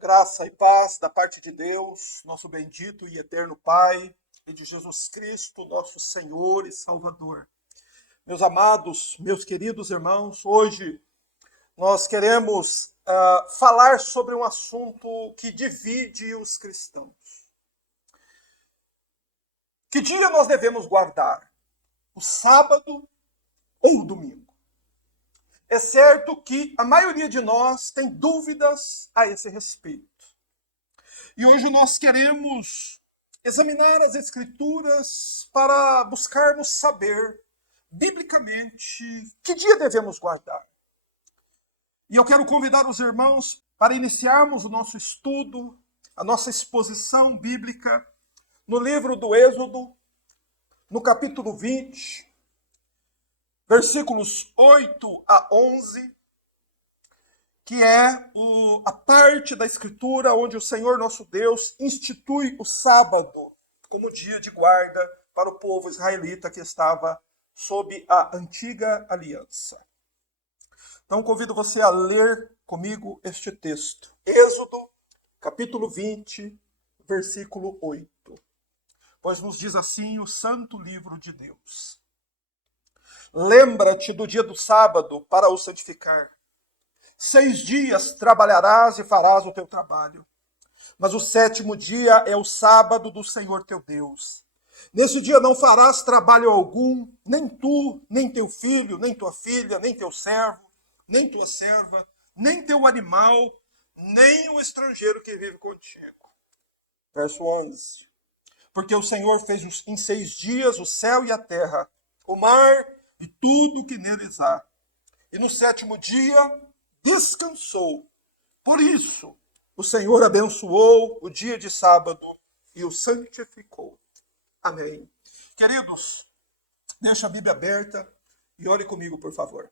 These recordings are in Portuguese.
Graça e paz da parte de Deus, nosso bendito e eterno Pai, e de Jesus Cristo, nosso Senhor e Salvador. Meus amados, meus queridos irmãos, hoje nós queremos falar sobre um assunto que divide os cristãos. Que dia nós devemos guardar? O sábado ou o domingo? É certo que a maioria de nós tem dúvidas a esse respeito. E hoje nós queremos examinar as Escrituras para buscarmos saber, biblicamente, que dia devemos guardar. E eu quero convidar os irmãos para iniciarmos o nosso estudo, a nossa exposição bíblica, no livro do Êxodo, no capítulo 20, versículos 8 a 11, que é a parte da Escritura onde o Senhor nosso Deus institui o sábado como dia de guarda para o povo israelita que estava sob a antiga aliança. Então convido você a ler comigo este texto. Êxodo, capítulo 20, versículo 8. Pois nos diz assim o santo livro de Deus: Lembra-te do dia do sábado para o santificar. 6 dias trabalharás e farás o teu trabalho. Mas o 7º dia é o sábado do Senhor teu Deus. Nesse dia não farás trabalho algum, nem tu, nem teu filho, nem tua filha, nem teu servo, nem tua serva, nem teu animal, nem o estrangeiro que vive contigo. Verso 11. Porque o Senhor fez em 6 dias o céu e a terra, o mar e tudo o que neles há. E no 7º dia descansou. Por isso, o Senhor abençoou o dia de sábado e o santificou. Amém. Queridos, deixa a Bíblia aberta e ore comigo, por favor.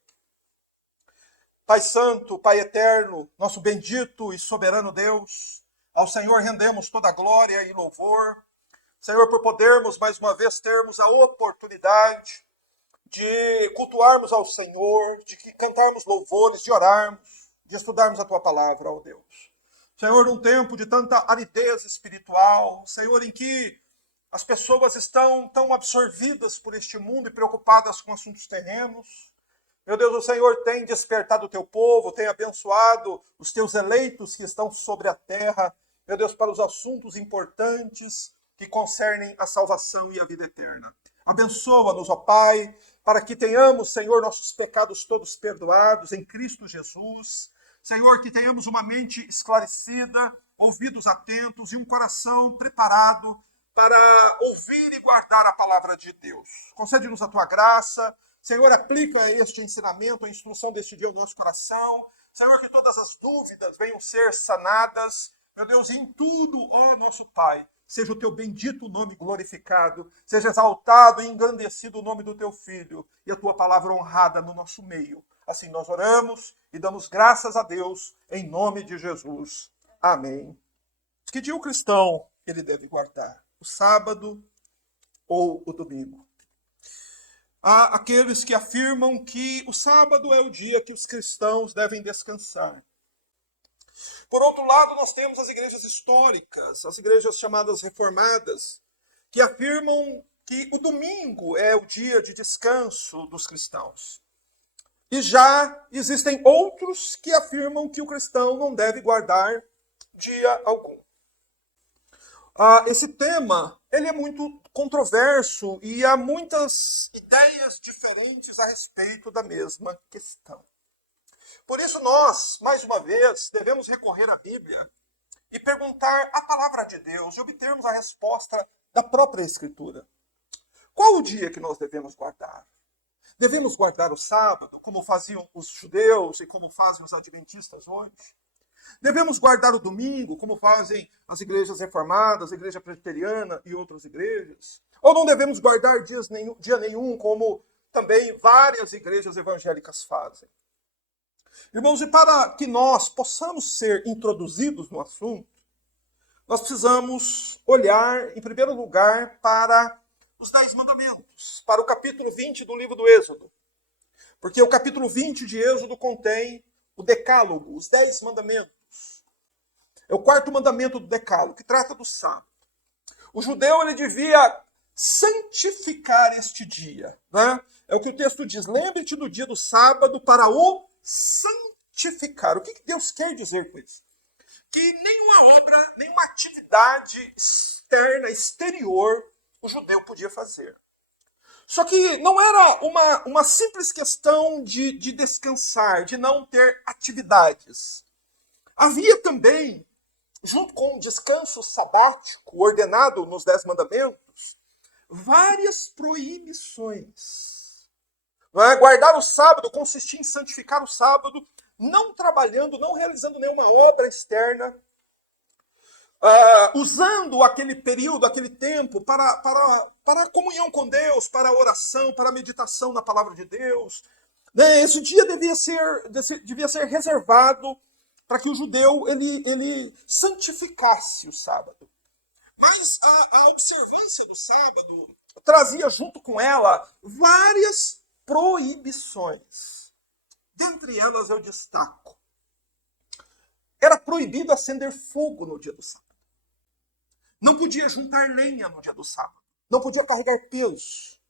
Pai Santo, Pai Eterno, nosso bendito e soberano Deus, ao Senhor rendemos toda a glória e louvor. Senhor, por podermos mais uma vez termos a oportunidade de cultuarmos ao Senhor, de cantarmos louvores, de orarmos, de estudarmos a Tua palavra, ó Deus. Senhor, num tempo de tanta aridez espiritual, Senhor, em que as pessoas estão tão absorvidas por este mundo e preocupadas com assuntos terrenos, meu Deus, o Senhor tem despertado o Teu povo, tem abençoado os Teus eleitos que estão sobre a terra, meu Deus, para os assuntos importantes que concernem a salvação e a vida eterna. Abençoa-nos, ó Pai, para que tenhamos, Senhor, nossos pecados todos perdoados em Cristo Jesus. Senhor, que tenhamos uma mente esclarecida, ouvidos atentos e um coração preparado para ouvir e guardar a palavra de Deus. Concede-nos a Tua graça. Senhor, aplica este ensinamento, a instrução deste dia ao nosso coração. Senhor, que todas as dúvidas venham ser sanadas. Meu Deus, em tudo, ó nosso Pai, seja o Teu bendito nome glorificado, seja exaltado e engrandecido o nome do Teu Filho e a Tua palavra honrada no nosso meio. Assim nós oramos e damos graças a Deus em nome de Jesus. Amém. Que dia o cristão ele deve guardar? O sábado ou o domingo? Há aqueles que afirmam que o sábado é o dia que os cristãos devem descansar. Por outro lado, nós temos as igrejas históricas, as igrejas chamadas reformadas, que afirmam que o domingo é o dia de descanso dos cristãos. E já existem outros que afirmam que o cristão não deve guardar dia algum. Esse tema ele é muito controverso e há muitas ideias diferentes a respeito da mesma questão. Por isso nós, mais uma vez, devemos recorrer à Bíblia e perguntar a palavra de Deus e obtermos a resposta da própria Escritura. Qual o dia que nós devemos guardar? Devemos guardar o sábado, como faziam os judeus e como fazem os adventistas hoje? Devemos guardar o domingo, como fazem as igrejas reformadas, a igreja presbiteriana e outras igrejas? Ou não devemos guardar dia nenhum, como também várias igrejas evangélicas fazem? Irmãos, e para que nós possamos ser introduzidos no assunto, nós precisamos olhar, em primeiro lugar, para os 10 mandamentos, para o capítulo 20 do livro do Êxodo. Porque o capítulo 20 de Êxodo contém o decálogo, os 10 mandamentos. É o quarto mandamento do Decálogo, que trata do sábado. O judeu ele devia santificar este dia, né? É o que o texto diz. Lembre-te do dia do sábado para o santificar. O que Deus quer dizer com isso? Que nenhuma obra, nenhuma atividade externa, exterior, o judeu podia fazer. Só que não era uma simples questão de descansar, de não ter atividades. Havia também, junto com o descanso sabático ordenado nos 10 mandamentos, várias proibições. Não é? Guardar o sábado consistia em santificar o sábado, não trabalhando, não realizando nenhuma obra externa, usando aquele período, aquele tempo para a comunhão com Deus, para a oração, para a meditação na palavra de Deus. Né? Esse dia devia ser reservado para que o judeu ele santificasse o sábado. Mas a observância do sábado trazia junto com ela várias proibições. Dentre elas eu destaco: era proibido acender fogo no dia do sábado. Não podia juntar lenha no dia do sábado. Não podia carregar peso.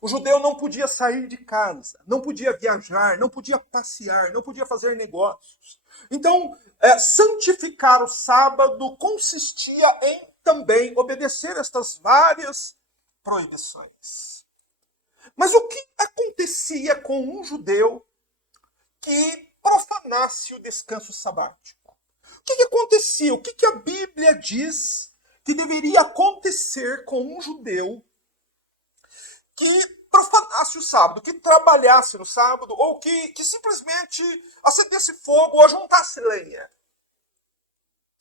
O judeu não podia sair de casa, não podia viajar, não podia passear, não podia fazer negócios. Então, santificar o sábado consistia em também obedecer estas várias proibições. Mas o que acontecia com um judeu que profanasse o descanso sabático? O que acontecia? O que a Bíblia diz que deveria acontecer com um judeu que profanasse o sábado, que trabalhasse no sábado, ou que simplesmente acendesse fogo ou ajuntasse lenha?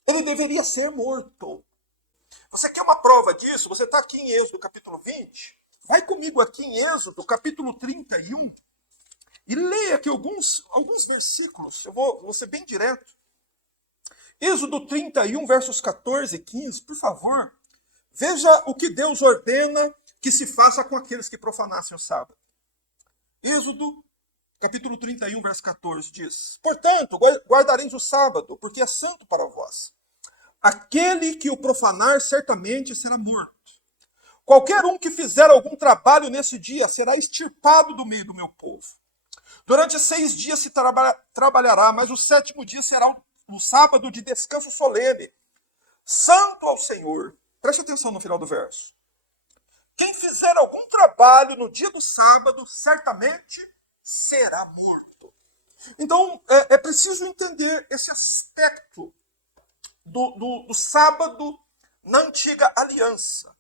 Ele deveria ser morto. Você quer uma prova disso? Você está aqui em Êxodo capítulo 20. Vai comigo aqui em Êxodo capítulo 31 e leia aqui alguns versículos. Eu vou ser bem direto. Êxodo 31, versos 14 e 15, por favor. Veja o que Deus ordena que se faça com aqueles que profanassem o sábado. Êxodo, capítulo 31, verso 14, diz: Portanto, guardareis o sábado, porque é santo para vós. Aquele que o profanar certamente será morto. Qualquer um que fizer algum trabalho nesse dia será extirpado do meio do meu povo. Durante 6 dias se trabalhará, mas o 7º dia será o sábado de descanso solene, santo ao Senhor. Preste atenção no final do verso. Quem fizer algum trabalho no dia do sábado, certamente será morto. Então, é preciso entender esse aspecto do sábado na antiga aliança.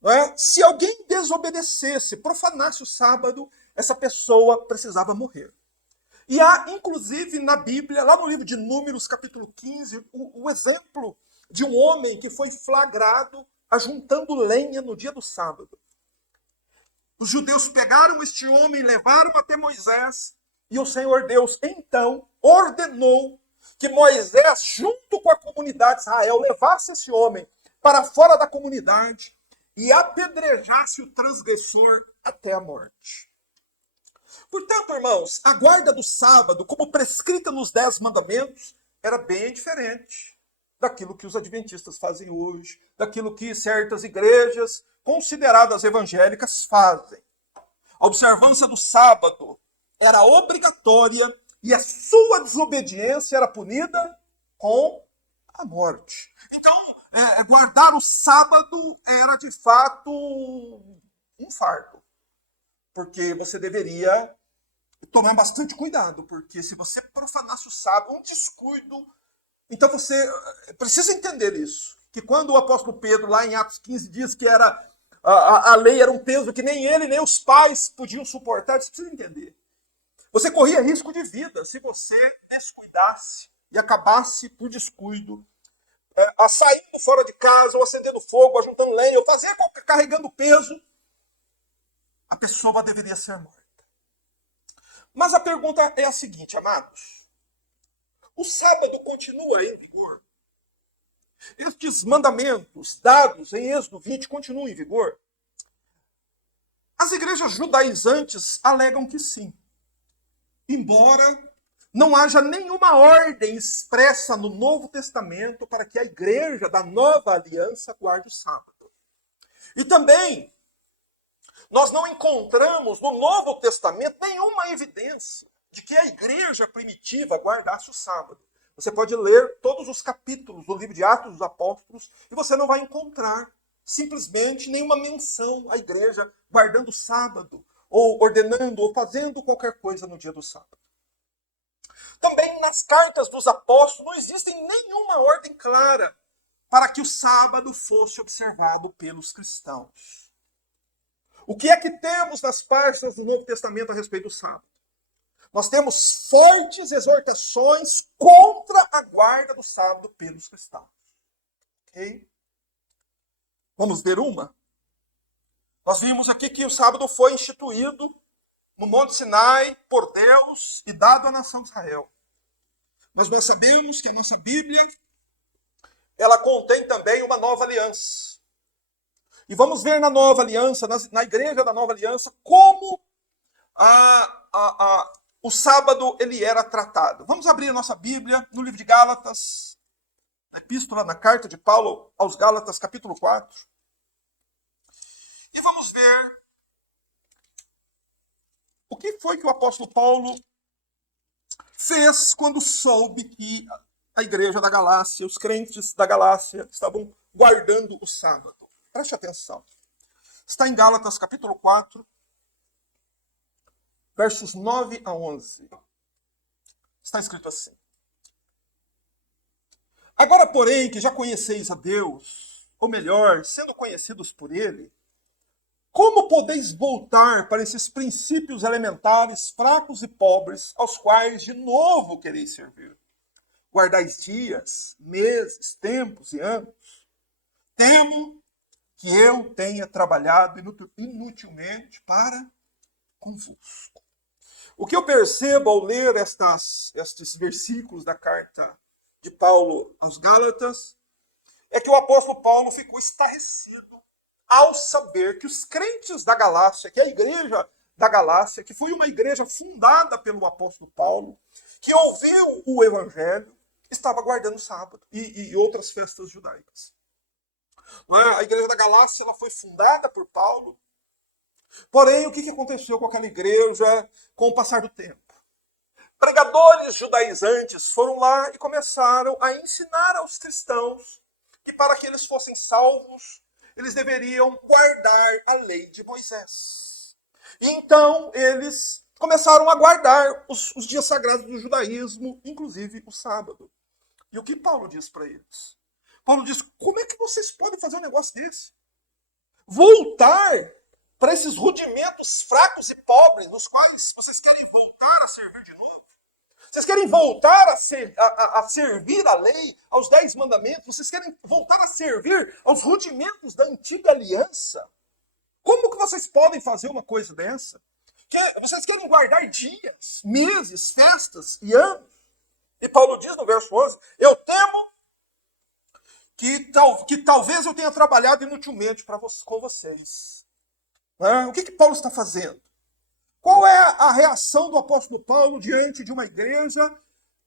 Não é? Se alguém desobedecesse, profanasse o sábado, essa pessoa precisava morrer. E há, inclusive, na Bíblia, lá no livro de Números, capítulo 15, o exemplo de um homem que foi flagrado ajuntando lenha no dia do sábado. Os judeus pegaram este homem, levaram até Moisés, e o Senhor Deus, então, ordenou que Moisés, junto com a comunidade de Israel, levasse esse homem para fora da comunidade e apedrejasse o transgressor até a morte. Portanto, irmãos, a guarda do sábado, como prescrita nos 10 mandamentos, era bem diferente daquilo que os adventistas fazem hoje, daquilo que certas igrejas consideradas evangélicas fazem. A observância do sábado era obrigatória e a sua desobediência era punida com a morte. Então, guardar o sábado era de fato um fardo, porque você deveria tomar bastante cuidado, porque se você profanasse o sábado, um descuido, então você precisa entender isso, que quando o apóstolo Pedro, lá em Atos 15, diz que a lei era um peso que nem ele, nem os pais podiam suportar, você precisa entender. Você corria risco de vida se você descuidasse e acabasse por descuido, saindo fora de casa, ou acendendo fogo, ou juntando lenha, ou carregando peso, a pessoa deveria ser morta. Mas a pergunta é a seguinte, amados: o sábado continua em vigor? Estes mandamentos dados em Êxodo 20 continuam em vigor? As igrejas judaizantes alegam que sim. Embora não haja nenhuma ordem expressa no Novo Testamento para que a igreja da nova aliança guarde o sábado. E também, nós não encontramos no Novo Testamento nenhuma evidência de que a igreja primitiva guardasse o sábado. Você pode ler todos os capítulos do livro de Atos dos Apóstolos e você não vai encontrar simplesmente nenhuma menção à igreja guardando o sábado, ou ordenando, ou fazendo qualquer coisa no dia do sábado. Também nas cartas dos apóstolos não existe nenhuma ordem clara para que o sábado fosse observado pelos cristãos. O que é que temos nas páginas do Novo Testamento a respeito do sábado? Nós temos fortes exortações contra a guarda do sábado pelos cristãos. Ok? Vamos ver uma? Nós vimos aqui que o sábado foi instituído no Monte Sinai por Deus e dado à nação de Israel. Mas nós sabemos que a nossa Bíblia, ela contém também uma nova aliança. E vamos ver na nova aliança, na igreja da nova aliança, como o sábado ele era tratado. Vamos abrir a nossa Bíblia no livro de Gálatas, na epístola, na carta de Paulo aos Gálatas, capítulo 4. E vamos ver o que foi que o apóstolo Paulo fez quando soube que a igreja da Galácia, os crentes da Galácia, estavam guardando o sábado. Preste atenção. Está em Gálatas, capítulo 4, versos 9 a 11. Está escrito assim. Agora, porém, que já conheceis a Deus, ou melhor, sendo conhecidos por Ele, como podeis voltar para esses princípios elementares, fracos e pobres, aos quais de novo quereis servir? Guardais dias, meses, tempos e anos. Temo que eu tenha trabalhado inutilmente para convosco. O que eu percebo ao ler estes versículos da carta de Paulo aos Gálatas é que o apóstolo Paulo ficou estarrecido ao saber que os crentes da Galácia, que a igreja da Galácia, que foi uma igreja fundada pelo apóstolo Paulo, que ouviu o evangelho, estava guardando o sábado e outras festas judaicas. A igreja da Galácia ela foi fundada por Paulo. Porém, o que aconteceu com aquela igreja com o passar do tempo? Pregadores judaizantes foram lá e começaram a ensinar aos cristãos que para que eles fossem salvos, eles deveriam guardar a lei de Moisés. E então eles começaram a guardar os dias sagrados do judaísmo, inclusive o sábado. E o que Paulo diz para eles? Paulo diz, como é que vocês podem fazer um negócio desse? Voltar para esses rudimentos fracos e pobres, nos quais vocês querem voltar a servir de novo? Vocês querem voltar a servir a lei, aos 10 mandamentos? Vocês querem voltar a servir aos rudimentos da antiga aliança? Como que vocês podem fazer uma coisa dessa? Vocês querem guardar dias, meses, festas e anos? E Paulo diz no verso 11, eu temo que talvez eu tenha trabalhado inutilmente com vocês. O que Paulo está fazendo? Qual é a reação do apóstolo Paulo diante de uma igreja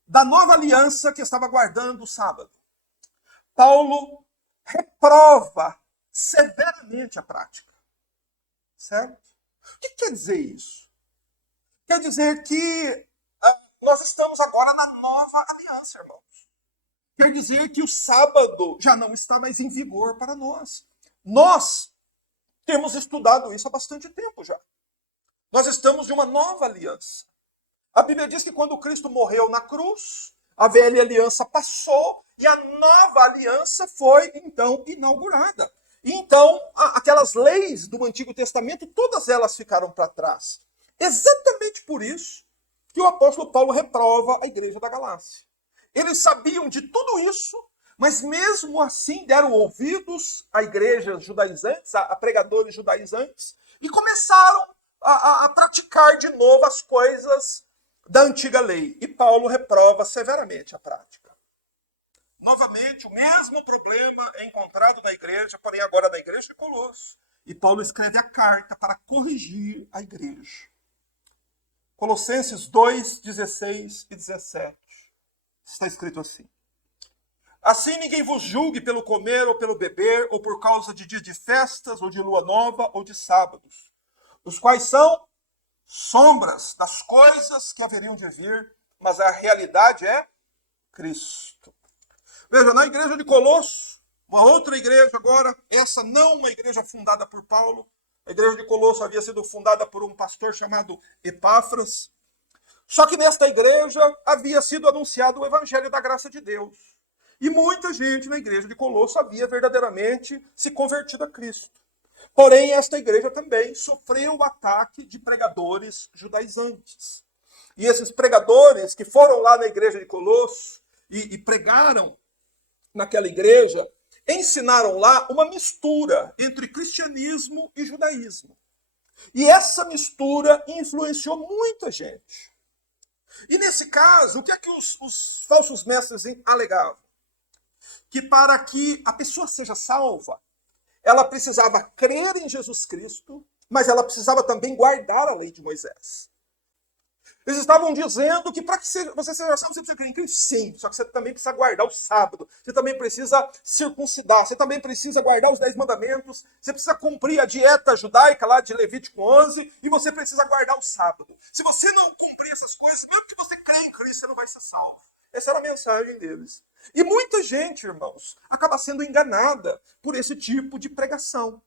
da nova aliança que estava guardando o sábado? Paulo reprova severamente a prática. Certo? O que quer dizer isso? Quer dizer que nós estamos agora na nova aliança, irmãos. Quer dizer que o sábado já não está mais em vigor para nós. Nós temos estudado isso há bastante tempo já. Nós estamos em uma nova aliança. A Bíblia diz que quando Cristo morreu na cruz, a velha aliança passou e a nova aliança foi, então, inaugurada. E então, aquelas leis do Antigo Testamento, todas elas ficaram para trás. Exatamente por isso que o apóstolo Paulo reprova a igreja da Galácia. Eles sabiam de tudo isso, mas mesmo assim deram ouvidos a igrejas judaizantes, a pregadores judaizantes, e começaram a praticar de novo as coisas da antiga lei. E Paulo reprova severamente a prática. Novamente, o mesmo problema é encontrado na igreja, porém agora na igreja de Colosso. E Paulo escreve a carta para corrigir a igreja. Colossenses 2, 16 e 17. Está escrito assim: assim ninguém vos julgue pelo comer ou pelo beber, ou por causa de dias de festas, ou de lua nova, ou de sábados, os quais são sombras das coisas que haveriam de vir, mas a realidade é Cristo. Veja, na igreja de Colosso, uma outra igreja agora, essa não uma igreja fundada por Paulo, a igreja de Colosso havia sido fundada por um pastor chamado Epáfras. Só que nesta igreja havia sido anunciado o evangelho da graça de Deus. E muita gente na igreja de Colosso havia verdadeiramente se convertido a Cristo. Porém, esta igreja também sofreu o ataque de pregadores judaizantes. E esses pregadores que foram lá na igreja de Colosso e pregaram naquela igreja, ensinaram lá uma mistura entre cristianismo e judaísmo. E essa mistura influenciou muita gente. E nesse caso, o que é que os falsos mestres alegavam? Que para que a pessoa seja salva, ela precisava crer em Jesus Cristo, mas ela precisava também guardar a lei de Moisés. Eles estavam dizendo que para que você seja salvo, você precisa crer em Cristo? Sim, só que você também precisa guardar o sábado, você também precisa circuncidar, você também precisa guardar os 10 mandamentos, você precisa cumprir a dieta judaica lá de Levítico 11, e você precisa guardar o sábado. Se você não cumprir essas coisas, mesmo que você crê em Cristo, você não vai ser salvo. Essa era a mensagem deles. E muita gente, irmãos, acaba sendo enganada por esse tipo de pregação.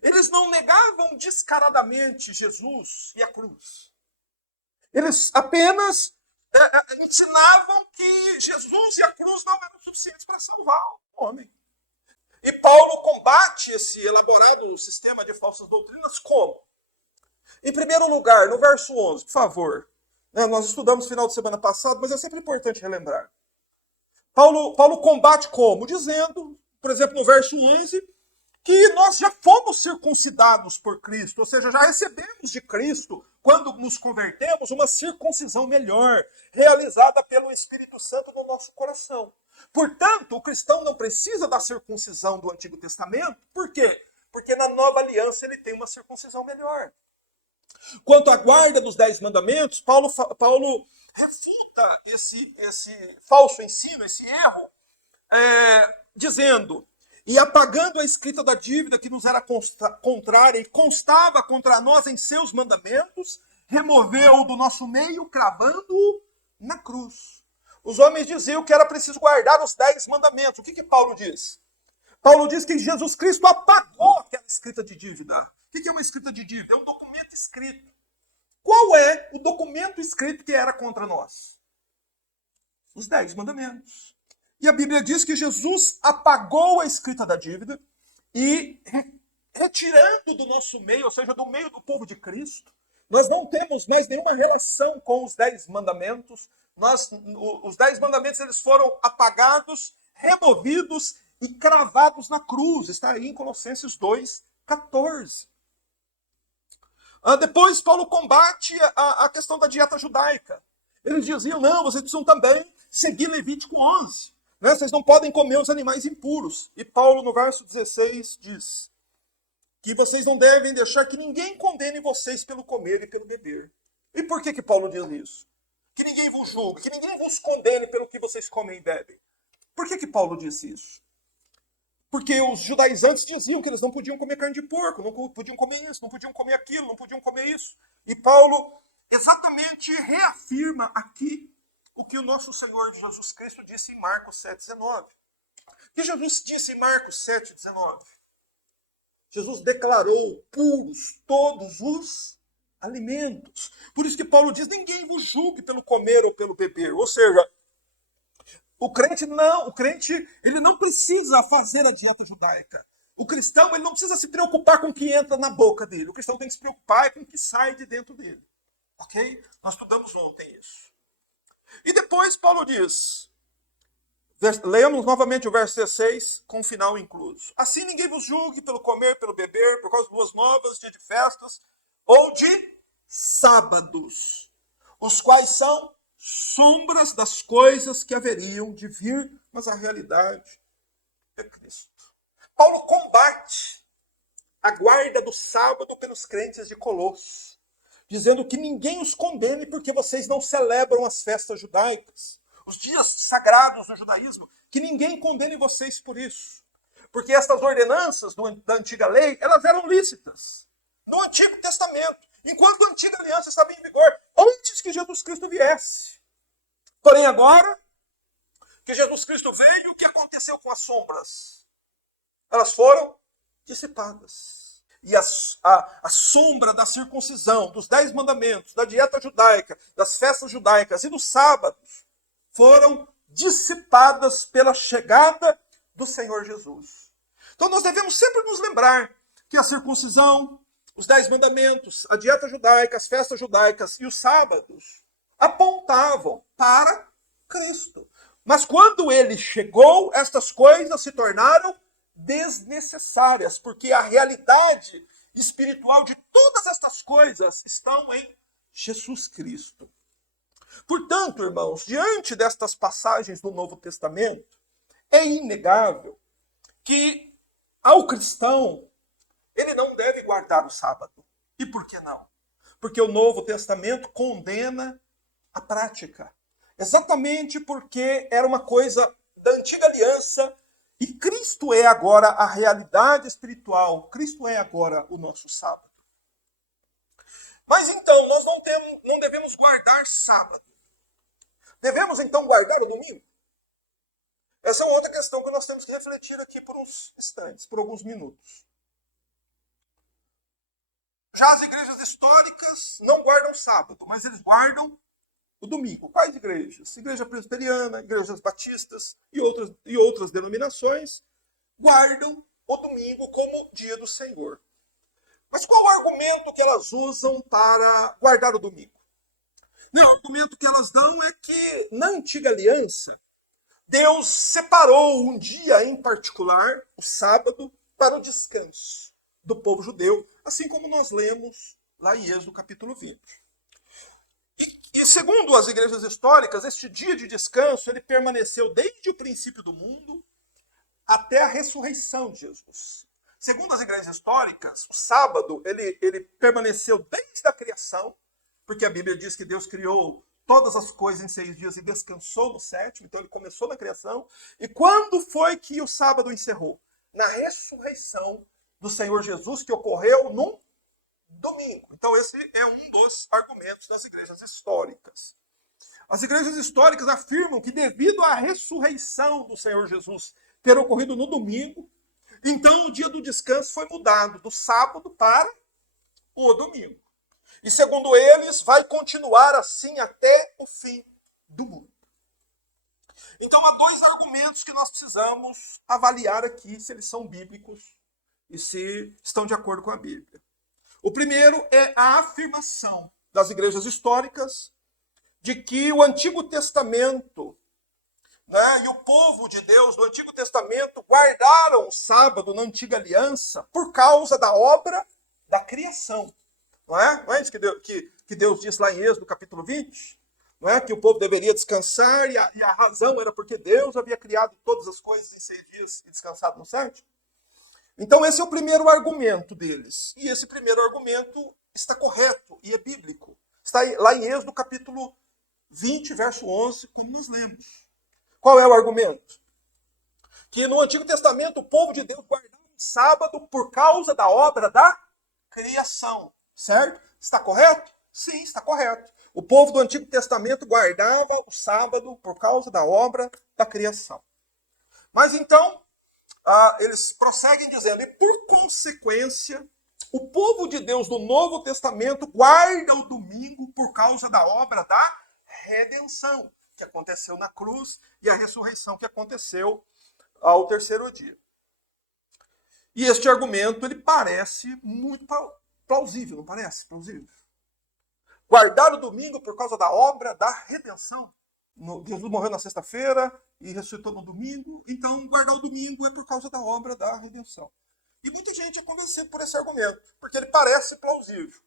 Eles não negavam descaradamente Jesus e a cruz. Eles apenas ensinavam que Jesus e a cruz não eram suficientes para salvar o homem. E Paulo combate esse elaborado sistema de falsas doutrinas como? Em primeiro lugar, no verso 11, por favor. Nós estudamos no final de semana passado, mas é sempre importante relembrar. Paulo combate como? Dizendo, por exemplo, no verso 11, que nós já fomos circuncidados por Cristo, ou seja, já recebemos de Cristo, quando nos convertemos, uma circuncisão melhor, realizada pelo Espírito Santo no nosso coração. Portanto, o cristão não precisa da circuncisão do Antigo Testamento. Por quê? Porque na nova aliança ele tem uma circuncisão melhor. Quanto à guarda dos 10 mandamentos, Paulo refuta esse falso ensino, esse erro, dizendo: e apagando a escrita da dívida que nos era contrária e constava contra nós em seus mandamentos, removeu-o do nosso meio, cravando-o na cruz. Os homens diziam que era preciso guardar os 10 mandamentos. O que Paulo diz? Paulo diz que Jesus Cristo apagou aquela escrita de dívida. O que é uma escrita de dívida? É um documento escrito. Qual é o documento escrito que era contra nós? Os 10 mandamentos. E a Bíblia diz que Jesus apagou a escrita da dívida e, retirando do nosso meio, ou seja, do meio do povo de Cristo, nós não temos mais nenhuma relação com os 10 mandamentos. Os 10 mandamentos eles foram apagados, removidos e cravados na cruz. Está aí em Colossenses 2, 14. Depois, Paulo combate a questão da dieta judaica. Eles diziam, não, vocês precisam também seguir Levítico 11. Né? Vocês não podem comer os animais impuros. E Paulo, no verso 16, diz que vocês não devem deixar que ninguém condene vocês pelo comer e pelo beber. E por que Paulo diz isso? Que ninguém vos julgue, que ninguém vos condene pelo que vocês comem e bebem. Por que Paulo disse isso? Porque os judaizantes diziam que eles não podiam comer carne de porco, não podiam comer isso, não podiam comer aquilo, não podiam comer isso. E Paulo exatamente reafirma aqui o que o nosso Senhor Jesus Cristo disse em Marcos 7,19. O que Jesus disse em Marcos 7,19? Jesus declarou puros todos os alimentos. Por isso que Paulo diz, ninguém vos julgue pelo comer ou pelo beber. Ou seja, o crente ele não precisa fazer a dieta judaica. O cristão ele não precisa se preocupar com o que entra na boca dele. O cristão tem que se preocupar com o que sai de dentro dele. Ok? Nós estudamos ontem isso. E depois Paulo diz, leamos novamente o verso 16, com o final incluso. Assim ninguém vos julgue pelo comer, pelo beber, por causa de luas novas, dia de festas, ou de sábados, os quais são sombras das coisas que haveriam de vir, mas a realidade é Cristo. Paulo combate a guarda do sábado pelos crentes de Colosso. dizendo que ninguém os condene porque vocês não celebram as festas judaicas, os dias sagrados do judaísmo, que ninguém condene vocês por isso. Porque estas ordenanças da antiga lei, elas eram lícitas no Antigo Testamento, enquanto a antiga aliança estava em vigor, antes que Jesus Cristo viesse. Porém, agora que Jesus Cristo veio, o que aconteceu com as sombras? Elas foram dissipadas. E a sombra da circuncisão, dos 10 mandamentos, da dieta judaica, das festas judaicas e dos sábados foram dissipadas pela chegada do Senhor Jesus. Então nós devemos sempre nos lembrar que a circuncisão, os 10 mandamentos, a dieta judaica, as festas judaicas e os sábados apontavam para Cristo. Mas quando ele chegou, estas coisas se tornaram desnecessárias, porque a realidade espiritual de todas estas coisas estão em Jesus Cristo. Portanto, irmãos, diante destas passagens do Novo Testamento, é inegável que ao cristão ele não deve guardar o sábado. E por que não? Porque o Novo Testamento condena a prática. Exatamente porque era uma coisa da antiga aliança e Cristo é agora a realidade espiritual. Cristo é agora o nosso sábado. Mas então, nós não devemos guardar sábado. Devemos então guardar o domingo? Essa é uma outra questão que nós temos que refletir aqui por uns instantes, por alguns minutos. Já as igrejas históricas não guardam sábado, mas eles guardam o domingo. Quais igrejas? Igreja presbiteriana, igrejas batistas e outras denominações guardam o domingo como dia do Senhor. Mas qual o argumento que elas usam para guardar o domingo? Não, o argumento que elas dão é que na antiga aliança, Deus separou um dia em particular, o sábado, para o descanso do povo judeu, assim como nós lemos lá em Êxodo capítulo 20. E segundo as igrejas históricas, este dia de descanso ele permaneceu desde o princípio do mundo até a ressurreição de Jesus. Segundo as igrejas históricas, o sábado ele permaneceu desde a criação, porque a Bíblia diz que Deus criou todas as coisas em 6 dias e descansou no 7º, então ele começou na criação. E quando foi que o sábado encerrou? Na ressurreição do Senhor Jesus, que ocorreu num domingo. Então esse é um dos argumentos das igrejas históricas. As igrejas históricas afirmam que devido à ressurreição do Senhor Jesus ter ocorrido no domingo, então o dia do descanso foi mudado do sábado para o domingo. E segundo eles, vai continuar assim até o fim do mundo. Então há 2 argumentos que nós precisamos avaliar aqui, se eles são bíblicos e se estão de acordo com a Bíblia. O primeiro é a afirmação das igrejas históricas de que o Antigo Testamento, né, e o povo de Deus do Antigo Testamento guardaram o sábado na Antiga Aliança por causa da obra da criação. Não é isso que Deus disse lá em Êxodo capítulo 20? Não é? Que o povo deveria descansar e a razão era porque Deus havia criado todas as coisas em 6 dias e descansado no 7º. Então esse é o primeiro argumento deles. E esse primeiro argumento está correto e é bíblico. Está lá em Êxodo capítulo 20, verso 11, como nós lemos. Qual é o argumento? Que no Antigo Testamento o povo de Deus guardava o sábado por causa da obra da criação. Certo? Está correto? Sim, está correto. O povo do Antigo Testamento guardava o sábado por causa da obra da criação. Mas então, eles prosseguem dizendo, e por consequência, o povo de Deus do Novo Testamento guarda o domingo por causa da obra da redenção, que aconteceu na cruz, e a ressurreição que aconteceu ao 3º dia. E este argumento, ele parece muito plausível, não parece? Plausível. Guardar o domingo por causa da obra da redenção. Jesus morreu na sexta-feira e ressuscitou no domingo, então guardar o domingo é por causa da obra da redenção. E muita gente é convencida por esse argumento, porque ele parece plausível.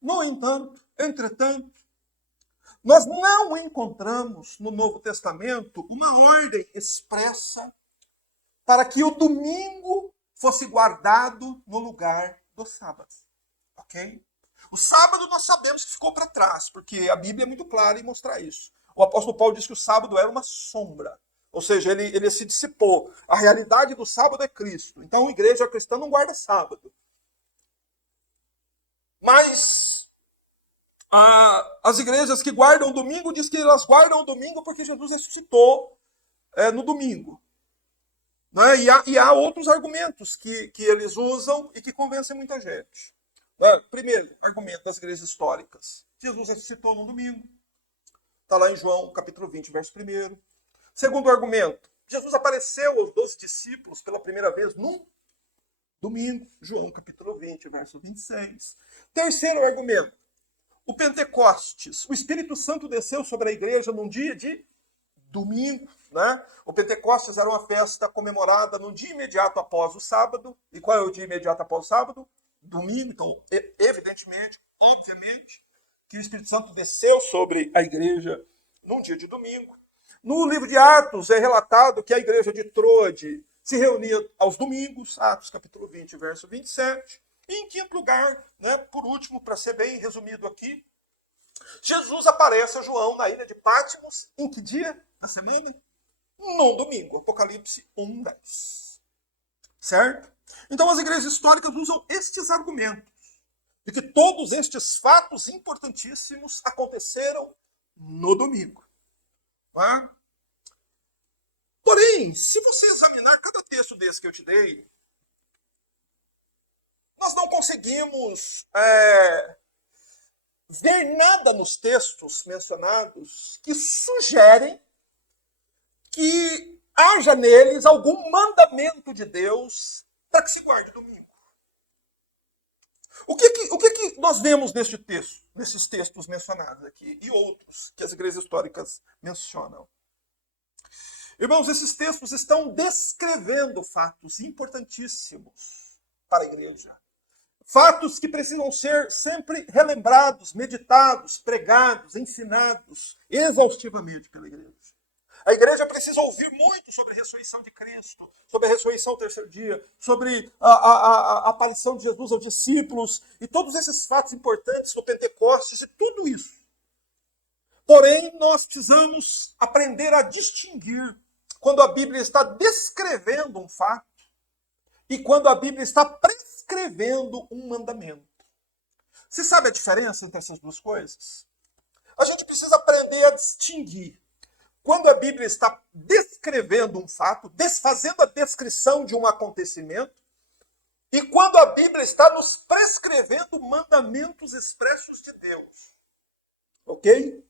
No entanto, entretanto, nós não encontramos no Novo Testamento uma ordem expressa para que o domingo fosse guardado no lugar do sábado. Ok? O sábado nós sabemos que ficou para trás, porque a Bíblia é muito clara em mostrar isso. O apóstolo Paulo diz que o sábado era uma sombra. Ou seja, ele se dissipou. A realidade do sábado é Cristo. Então a igreja cristã não guarda sábado. Mas as igrejas que guardam o domingo diz que elas guardam o domingo porque Jesus ressuscitou no domingo. Né? E há outros argumentos que eles usam e que convencem muita gente. Né? Primeiro, argumento das igrejas históricas. Jesus ressuscitou no domingo. Está lá em João, capítulo 20, verso 1. Segundo argumento, Jesus apareceu aos 12 discípulos pela primeira vez num domingo. João, capítulo 20, verso 26. Terceiro argumento, o Pentecostes. O Espírito Santo desceu sobre a igreja num dia de domingo. Né? O Pentecostes era uma festa comemorada no dia imediato após o sábado. E qual é o dia imediato após o sábado? Domingo. Então, evidentemente, obviamente, que o Espírito Santo desceu sobre a igreja num dia de domingo. No livro de Atos é relatado que a igreja de Troade se reunia aos domingos, Atos capítulo 20, verso 27. E em quinto lugar, né, por último, para ser bem resumido aqui, Jesus aparece a João na ilha de Patmos, em que dia da semana? No domingo, Apocalipse 1:10. Certo? Então as igrejas históricas usam estes argumentos de que todos estes fatos importantíssimos aconteceram no domingo. Tá? Porém, se você examinar cada texto desse que eu te dei, nós não conseguimos ver nada nos textos mencionados que sugerem que haja neles algum mandamento de Deus para que se guarde o domingo. O que nós vemos neste texto, nesses textos mencionados aqui e outros que as igrejas históricas mencionam? Irmãos, esses textos estão descrevendo fatos importantíssimos para a igreja. Fatos que precisam ser sempre relembrados, meditados, pregados, ensinados exaustivamente pela igreja. A igreja precisa ouvir muito sobre a ressurreição de Cristo, sobre a ressurreição ao terceiro dia, sobre a aparição de Jesus aos discípulos e todos esses fatos importantes do Pentecostes e tudo isso. Porém, nós precisamos aprender a distinguir quando a Bíblia está descrevendo um fato e quando a Bíblia está prescrevendo um mandamento. Você sabe a diferença entre essas duas coisas? A gente precisa aprender a distinguir quando a Bíblia está descrevendo um fato, desfazendo a descrição de um acontecimento, e quando a Bíblia está nos prescrevendo mandamentos expressos de Deus. Ok?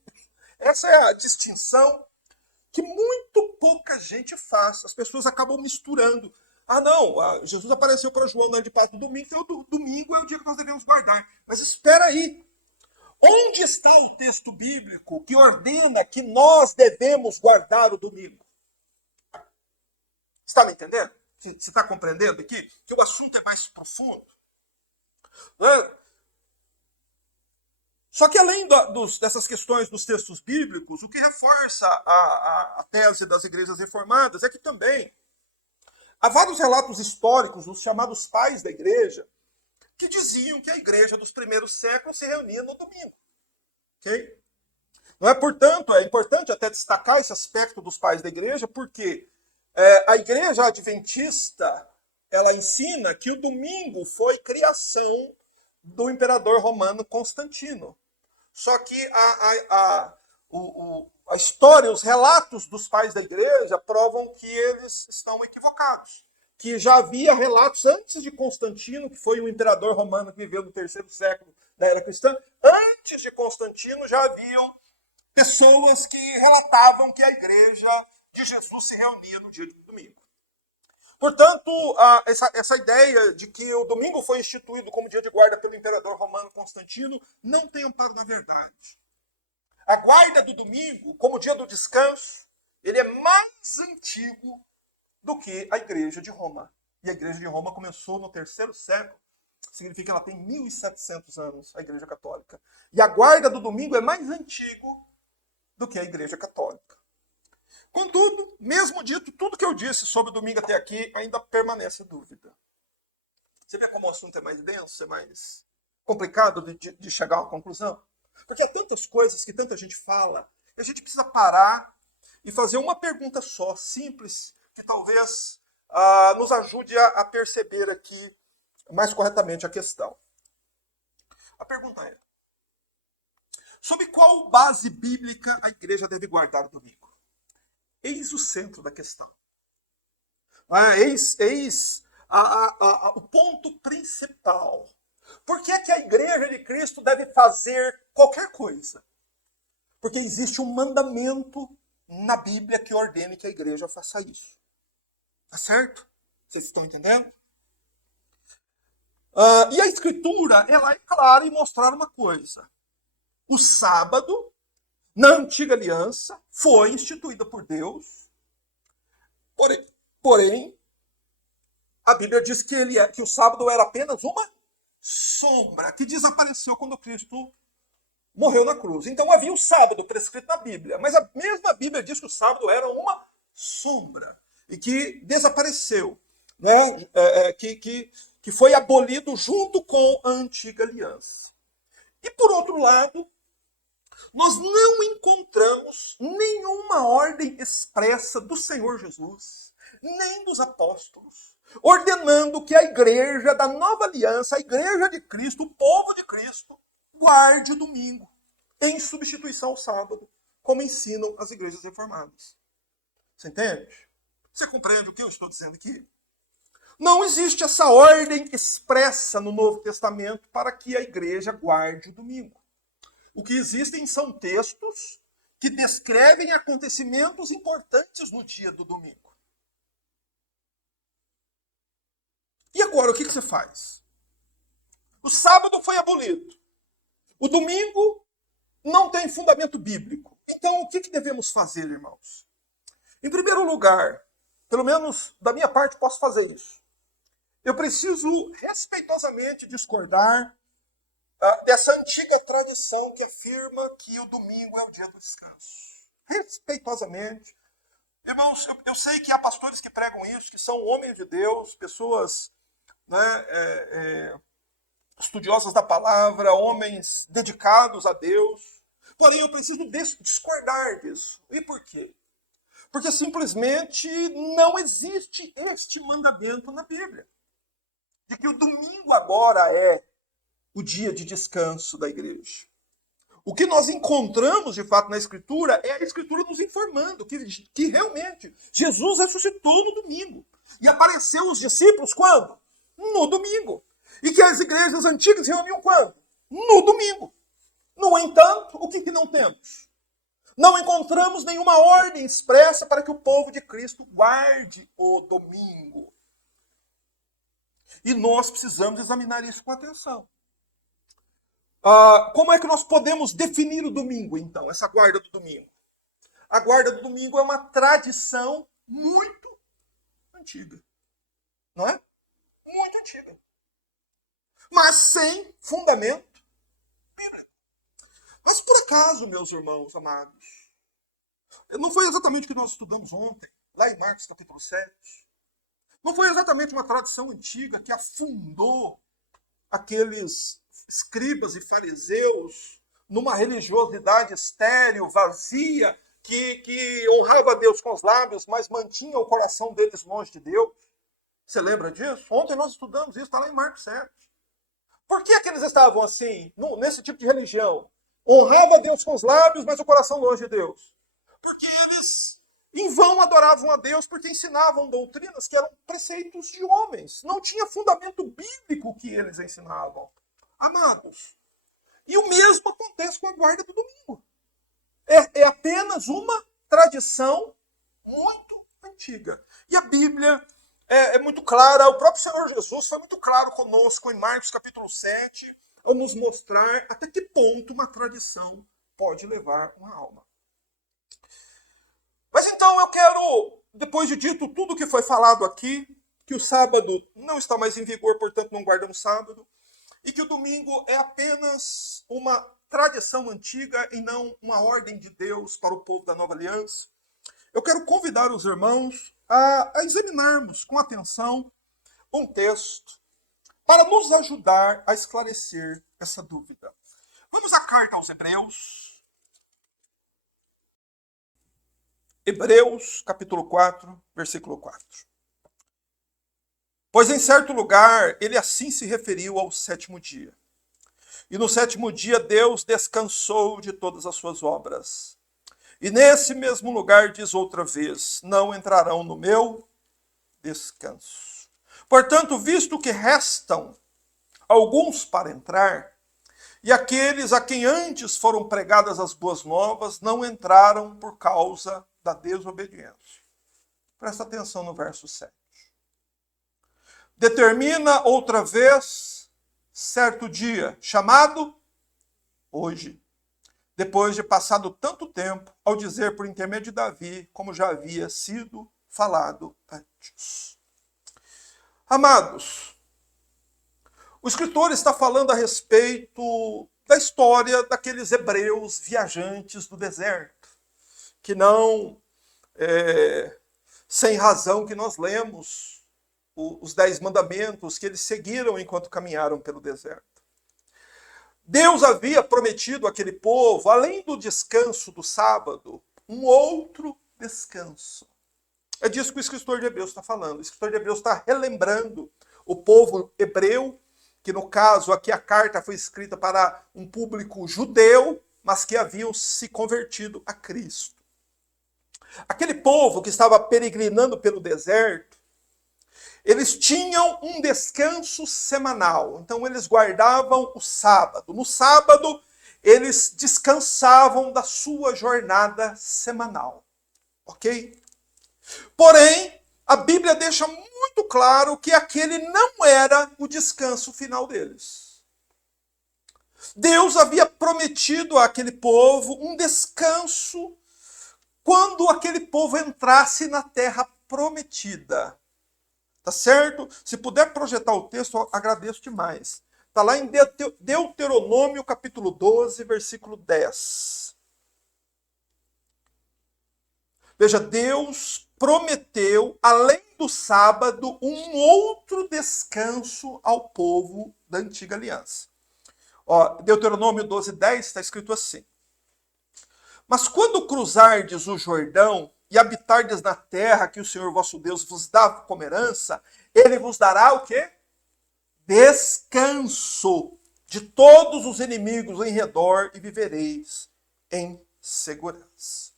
Essa é a distinção que muito pouca gente faz. As pessoas acabam misturando. Ah, não, Jesus apareceu para João na ilha de Patmos no domingo, então o domingo é o dia que nós devemos guardar. Mas espera aí. Onde está o texto bíblico que ordena que nós devemos guardar o domingo? Está me entendendo? Você está compreendendo aqui que o assunto é mais profundo? Só que além dessas questões dos textos bíblicos, o que reforça a tese das igrejas reformadas é que também há vários relatos históricos dos chamados pais da igreja que diziam que a igreja dos primeiros séculos se reunia no domingo. Okay? Não é, portanto, é importante até destacar esse aspecto dos pais da igreja, porque a igreja adventista ela ensina que o domingo foi criação do imperador romano Constantino. Só que a história, os relatos dos pais da igreja provam que eles estão equivocados. Que já havia relatos antes de Constantino, que foi um imperador romano que viveu no terceiro século da era cristã. Antes de Constantino já haviam pessoas que relatavam que a igreja de Jesus se reunia no dia de domingo. Portanto, essa ideia de que o domingo foi instituído como dia de guarda pelo imperador romano Constantino não tem amparo na verdade. A guarda do domingo, como dia do descanso, ele é mais antigo do que a igreja de Roma. E a igreja de Roma começou no terceiro século. Significa que ela tem 1.700 anos, a igreja católica. E a guarda do domingo é mais antigo do que a igreja católica. Contudo, mesmo dito tudo que eu disse sobre o domingo até aqui, ainda permanece dúvida. Você vê como o assunto é mais denso, é mais complicado de chegar a uma conclusão? Porque há tantas coisas que tanta gente fala, e a gente precisa parar e fazer uma pergunta só, simples, que talvez nos ajude a perceber aqui mais corretamente a questão. A pergunta é: sob qual base bíblica a igreja deve guardar o domingo? Eis o centro da questão. Eis o ponto principal. Por que é que a igreja de Cristo deve fazer qualquer coisa? Porque existe um mandamento na Bíblia que ordene que a igreja faça isso. Tá certo? Vocês estão entendendo? E a Escritura, ela é clara em mostrar uma coisa. O sábado, na antiga aliança, foi instituído por Deus. Porém, a Bíblia diz que o sábado era apenas uma sombra, que desapareceu quando Cristo morreu na cruz. Então havia o sábado prescrito na Bíblia, mas a mesma Bíblia diz que o sábado era uma sombra e que desapareceu, né? Que foi abolido junto com a antiga aliança. E por outro lado, nós não encontramos nenhuma ordem expressa do Senhor Jesus, nem dos apóstolos, ordenando que a igreja da nova aliança, a igreja de Cristo, o povo de Cristo, guarde o domingo, em substituição ao sábado, como ensinam as igrejas reformadas. Você entende? Você compreende o que eu estou dizendo aqui? Não existe essa ordem expressa no Novo Testamento para que a igreja guarde o domingo. O que existem são textos que descrevem acontecimentos importantes no dia do domingo. E agora, o que você faz? O sábado foi abolido. O domingo não tem fundamento bíblico. Então, o que devemos fazer, irmãos? Em primeiro lugar, pelo menos da minha parte posso fazer isso. Eu preciso respeitosamente discordar dessa antiga tradição que afirma que o domingo é o dia do descanso. Respeitosamente. Irmãos, eu sei que há pastores que pregam isso, que são homens de Deus, pessoas, né, estudiosas da palavra, homens dedicados a Deus. Porém, eu preciso discordar disso. E por quê? Porque simplesmente não existe este mandamento na Bíblia. De que o domingo agora é o dia de descanso da igreja. O que nós encontramos, de fato, na Escritura é a Escritura nos informando que realmente Jesus ressuscitou no domingo. E apareceu aos discípulos quando? No domingo. E que as igrejas antigas reuniam quando? No domingo. No entanto, o que não temos? Não encontramos nenhuma ordem expressa para que o povo de Cristo guarde o domingo. E nós precisamos examinar isso com atenção. Como é que nós podemos definir o domingo, então, essa guarda do domingo? A guarda do domingo é uma tradição muito antiga. Não é? Muito antiga. Mas sem fundamento bíblico. Mas por acaso, meus irmãos amados, não foi exatamente o que nós estudamos ontem, lá em Marcos capítulo 7. Não foi exatamente uma tradição antiga que afundou aqueles escribas e fariseus numa religiosidade estéril, vazia, que honrava a Deus com os lábios, mas mantinha o coração deles longe de Deus. Você lembra disso? Ontem nós estudamos isso, está lá em Marcos 7. Por que eles estavam assim, nesse tipo de religião? Honrava a Deus com os lábios, mas o coração longe de Deus. Porque eles em vão adoravam a Deus, porque ensinavam doutrinas que eram preceitos de homens. Não tinha fundamento bíblico que eles ensinavam. Amados, e o mesmo acontece com a guarda do domingo. É apenas uma tradição muito antiga. E a Bíblia é muito clara, o próprio Senhor Jesus foi muito claro conosco em Marcos capítulo 7, ao nos mostrar até que ponto uma tradição pode levar uma alma. Mas então eu quero, depois de dito tudo o que foi falado aqui, que o sábado não está mais em vigor, portanto não guardamos sábado, e que o domingo é apenas uma tradição antiga e não uma ordem de Deus para o povo da nova aliança, eu quero convidar os irmãos a examinarmos com atenção um texto para nos ajudar a esclarecer essa dúvida. Vamos à carta aos Hebreus. Hebreus, capítulo 4, versículo 4. Pois em certo lugar ele assim se referiu ao sétimo dia. E no sétimo dia Deus descansou de todas as suas obras. E nesse mesmo lugar diz outra vez: não entrarão no meu descanso. Portanto, visto que restam alguns para entrar, e aqueles a quem antes foram pregadas as boas novas não entraram por causa da desobediência. Presta atenção no verso 7. Determina outra vez certo dia, chamado hoje, depois de passado tanto tempo, ao dizer por intermédio de Davi, como já havia sido falado antes. Amados, o escritor está falando a respeito da história daqueles hebreus viajantes do deserto, que não, sem razão que nós lemos os 10 mandamentos que eles seguiram enquanto caminharam pelo deserto. Deus havia prometido àquele povo, além do descanso do sábado, um outro descanso. É disso que o escritor de Hebreus está falando. O escritor de Hebreus está relembrando o povo hebreu, que no caso aqui a carta foi escrita para um público judeu, mas que haviam se convertido a Cristo. Aquele povo que estava peregrinando pelo deserto, eles tinham um descanso semanal, então eles guardavam o sábado. No sábado, eles descansavam da sua jornada semanal, ok? Porém, a Bíblia deixa muito claro que aquele não era o descanso final deles. Deus havia prometido àquele povo um descanso quando aquele povo entrasse na terra prometida. Tá certo? Se puder projetar o texto, eu agradeço demais. Está lá em Deuteronômio, capítulo 12, versículo 10. Veja, Deus prometeu, além do sábado, um outro descanso ao povo da antiga aliança. Ó, Deuteronômio 12, 10 está escrito assim: mas quando cruzardes o Jordão e habitardes na terra que o Senhor vosso Deus vos dá como herança, ele vos dará o quê? Descanso de todos os inimigos em redor e vivereis em segurança.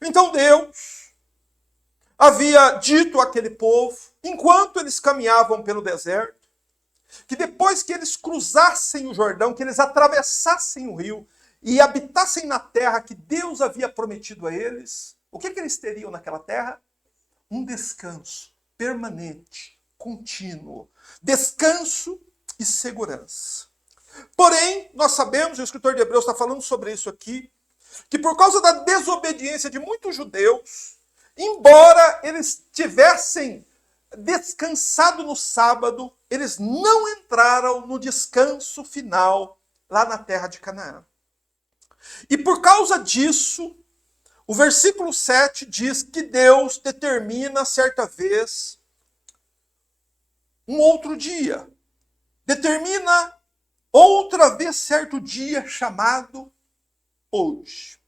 Então Deus havia dito àquele povo, enquanto eles caminhavam pelo deserto, que depois que eles cruzassem o Jordão, que eles atravessassem o rio e habitassem na terra que Deus havia prometido a eles, o que eles teriam naquela terra? Um descanso permanente, contínuo. Descanso e segurança. Porém, nós sabemos, e o escritor de Hebreus está falando sobre isso aqui, que por causa da desobediência de muitos judeus, embora eles tivessem descansado no sábado, eles não entraram no descanso final lá na terra de Canaã. E por causa disso, o versículo 7 diz que Deus determina certa vez um outro dia. Determina outra vez certo dia chamado hoje.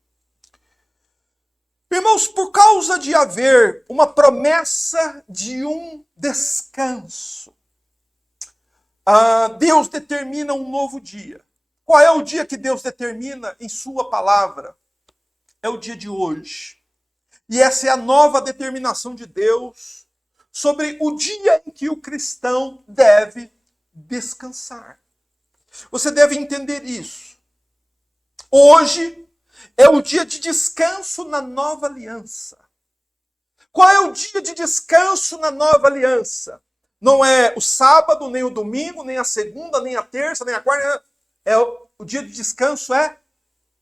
Irmãos, por causa de haver uma promessa de um descanso, Deus determina um novo dia. Qual é o dia que Deus determina em sua palavra? É o dia de hoje. E essa é a nova determinação de Deus sobre o dia em que o cristão deve descansar. Você deve entender isso. Hoje é o dia de descanso na nova aliança. Qual é o dia de descanso na nova aliança? Não é o sábado, nem o domingo, nem a segunda, nem a terça, nem a quarta. O dia de descanso é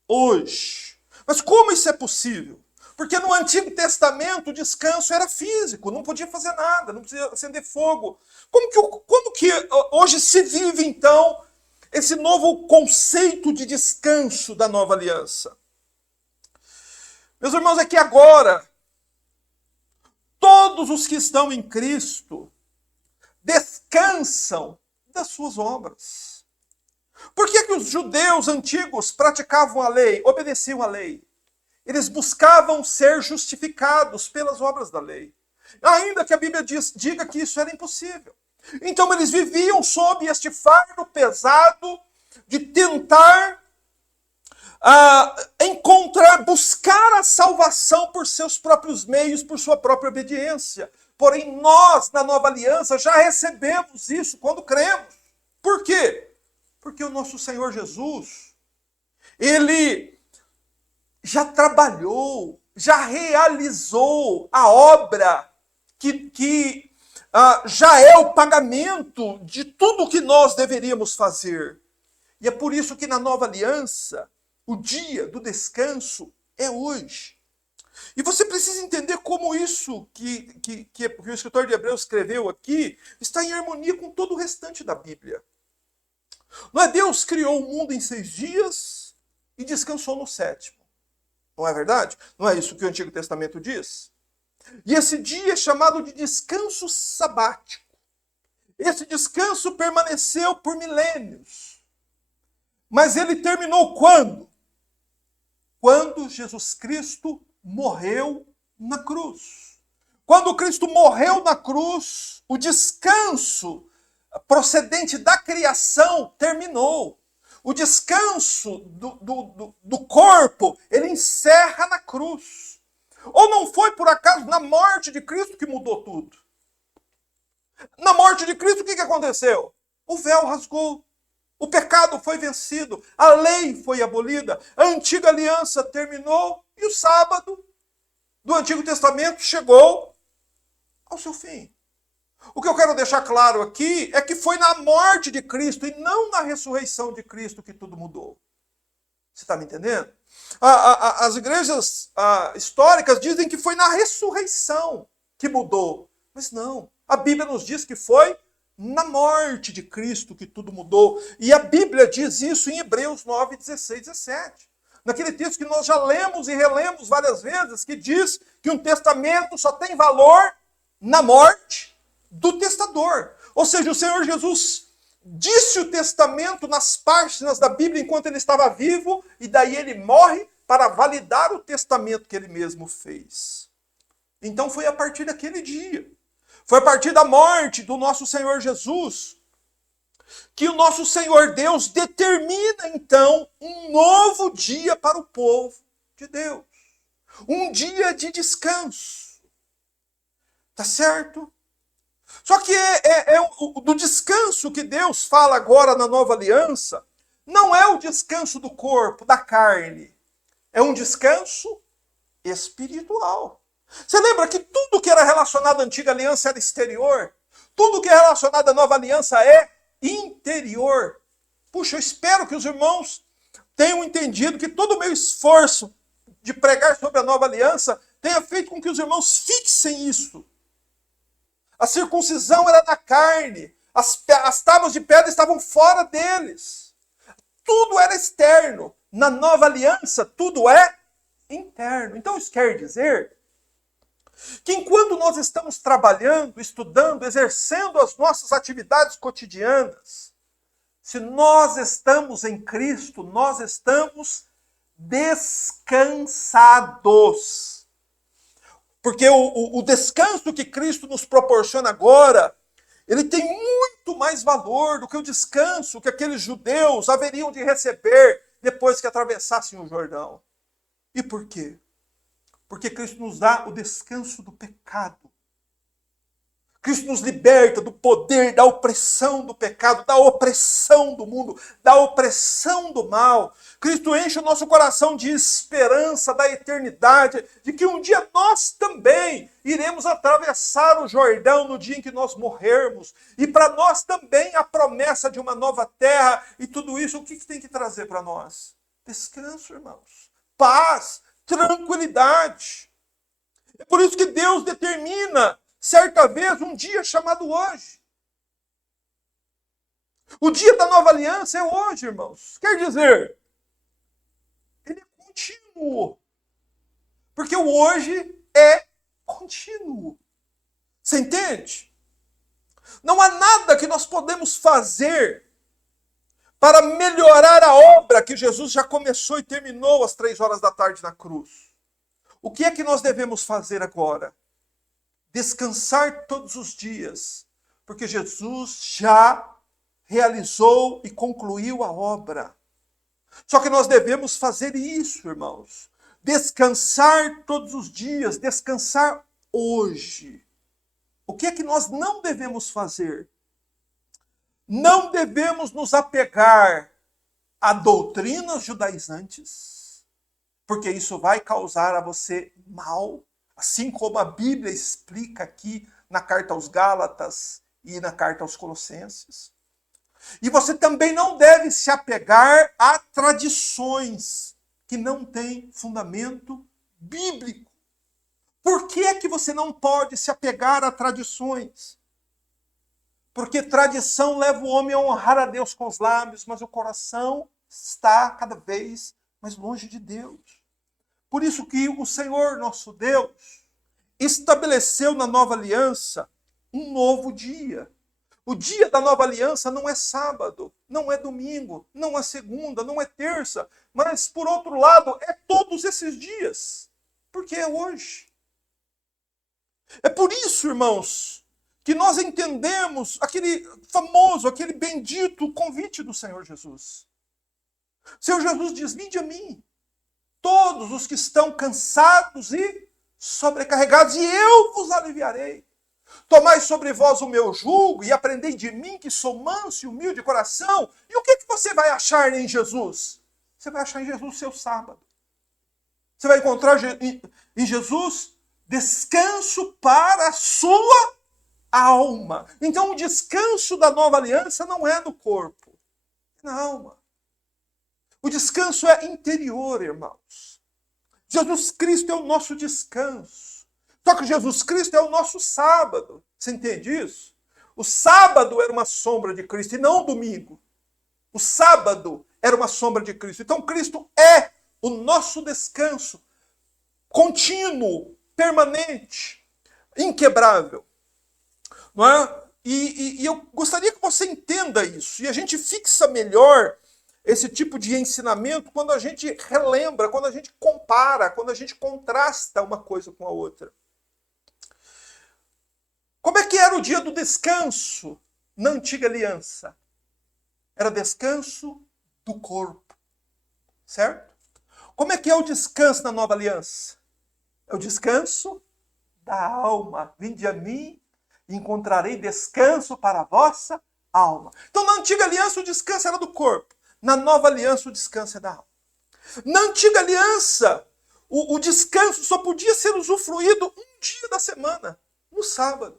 hoje. Mas como isso é possível? Porque no Antigo Testamento o descanso era físico, não podia fazer nada, não podia acender fogo. Como que hoje se vive, então, esse novo conceito de descanso da nova aliança? Meus irmãos, é que agora, todos os que estão em Cristo descansam das suas obras. Por que os judeus antigos praticavam a lei, obedeciam a lei? Eles buscavam ser justificados pelas obras da lei. Ainda que a Bíblia diga que isso era impossível. Então eles viviam sob este fardo pesado de tentar encontrar, buscar a salvação por seus próprios meios, por sua própria obediência. Porém, nós, na nova aliança, já recebemos isso quando cremos. Por quê? Porque o nosso Senhor Jesus, ele já trabalhou, já realizou a obra que já é o pagamento de tudo que nós deveríamos fazer. E é por isso que na nova aliança, o dia do descanso é hoje. E você precisa entender como isso que o escritor de Hebreus escreveu aqui está em harmonia com todo o restante da Bíblia. Não é Deus criou o mundo em 6 dias e descansou no 7º. Não é verdade? Não é isso que o Antigo Testamento diz? E esse dia é chamado de descanso sabático. Esse descanso permaneceu por milênios. Mas ele terminou quando? Quando Jesus Cristo morreu na cruz. Quando Cristo morreu na cruz, o descanso procedente da criação terminou. O descanso do corpo, ele encerra na cruz. Ou não foi por acaso na morte de Cristo que mudou tudo? Na morte de Cristo, o que aconteceu? O véu rasgou. O pecado foi vencido. A lei foi abolida. A antiga aliança terminou. E o sábado do Antigo Testamento chegou ao seu fim. O que eu quero deixar claro aqui é que foi na morte de Cristo e não na ressurreição de Cristo que tudo mudou. Você está me entendendo? As igrejas históricas dizem que foi na ressurreição que mudou. Mas não. A Bíblia nos diz que foi na morte de Cristo que tudo mudou. E a Bíblia diz isso em Hebreus 9, 16, 17. Naquele texto que nós já lemos e relemos várias vezes, que diz que um testamento só tem valor na morte do testador. Ou seja, o Senhor Jesus disse o testamento nas páginas da Bíblia enquanto ele estava vivo, e daí ele morre para validar o testamento que ele mesmo fez. Então foi a partir daquele dia, foi a partir da morte do nosso Senhor Jesus, que o nosso Senhor Deus determina então um novo dia para o povo de Deus. Um dia de descanso. Tá certo? Só que do descanso que Deus fala agora na nova aliança, não é o descanso do corpo, da carne. É um descanso espiritual. Você lembra que tudo que era relacionado à antiga aliança era exterior? Tudo que é relacionado à nova aliança é interior. Puxa, eu espero que os irmãos tenham entendido que todo o meu esforço de pregar sobre a nova aliança tenha feito com que os irmãos fixem isso. A circuncisão era na carne. As tábuas de pedra estavam fora deles. Tudo era externo. Na nova aliança, tudo é interno. Então isso quer dizer que enquanto nós estamos trabalhando, estudando, exercendo as nossas atividades cotidianas, se nós estamos em Cristo, nós estamos descansados. Porque o descanso que Cristo nos proporciona agora, ele tem muito mais valor do que o descanso que aqueles judeus haveriam de receber depois que atravessassem o Jordão. E por quê? Porque Cristo nos dá o descanso do pecado. Cristo nos liberta do poder, da opressão do pecado, da opressão do mundo, da opressão do mal. Cristo enche o nosso coração de esperança da eternidade, de que um dia nós também iremos atravessar o Jordão no dia em que nós morrermos. E para nós também a promessa de uma nova terra e tudo isso, o que tem que trazer para nós? Descanso, irmãos. Paz, tranquilidade. É por isso que Deus determina certa vez um dia chamado hoje. O dia da nova aliança é hoje, irmãos. Quer dizer, ele é contínuo. Porque o hoje é contínuo. Você entende? Não há nada que nós podemos fazer para melhorar a obra que Jesus já começou e terminou às 3 horas da tarde na cruz. O que é que nós devemos fazer agora? Descansar todos os dias, porque Jesus já realizou e concluiu a obra. Só que nós devemos fazer isso, irmãos. Descansar todos os dias, descansar hoje. O que é que nós não devemos fazer? Não devemos nos apegar a doutrinas judaizantes, porque isso vai causar a você mal, assim como a Bíblia explica aqui na carta aos Gálatas e na carta aos Colossenses. E você também não deve se apegar a tradições que não têm fundamento bíblico. Por que é que você não pode se apegar a tradições? Porque tradição leva o homem a honrar a Deus com os lábios, mas o coração está cada vez mais longe de Deus. Por isso que o Senhor, nosso Deus, estabeleceu na nova aliança um novo dia. O dia da nova aliança não é sábado, não é domingo, não é segunda, não é terça, mas, por outro lado, é todos esses dias, porque é hoje. É por isso, irmãos, que nós entendemos aquele famoso, aquele bendito convite do Senhor Jesus. O Senhor Jesus diz: vinde a mim, todos os que estão cansados e sobrecarregados, e eu vos aliviarei. Tomai sobre vós o meu jugo e aprendei de mim, que sou manso e humilde de coração. E o que você vai achar em Jesus? Você vai achar em Jesus o seu sábado. Você vai encontrar em Jesus descanso para a sua alma. Então o descanso da nova aliança não é no corpo, é na alma. O descanso é interior, irmãos. Jesus Cristo é o nosso descanso. Só que Jesus Cristo é o nosso sábado. Você entende isso? O sábado era uma sombra de Cristo e não o domingo. O sábado era uma sombra de Cristo. Então Cristo é o nosso descanso contínuo, permanente, inquebrável. Não é? E eu gostaria que você entenda isso. E a gente fixa melhor esse tipo de ensinamento quando a gente relembra, quando a gente compara, quando a gente contrasta uma coisa com a outra. Como é que era o dia do descanso na antiga aliança? Era descanso do corpo, certo? Como é que é o descanso na nova aliança? É o descanso da alma. Vinde a mim e encontrarei descanso para a vossa alma. Então, na antiga aliança, o descanso era do corpo. Na nova aliança, o descanso é da alma. Na antiga aliança, o descanso só podia ser usufruído um dia da semana, no sábado.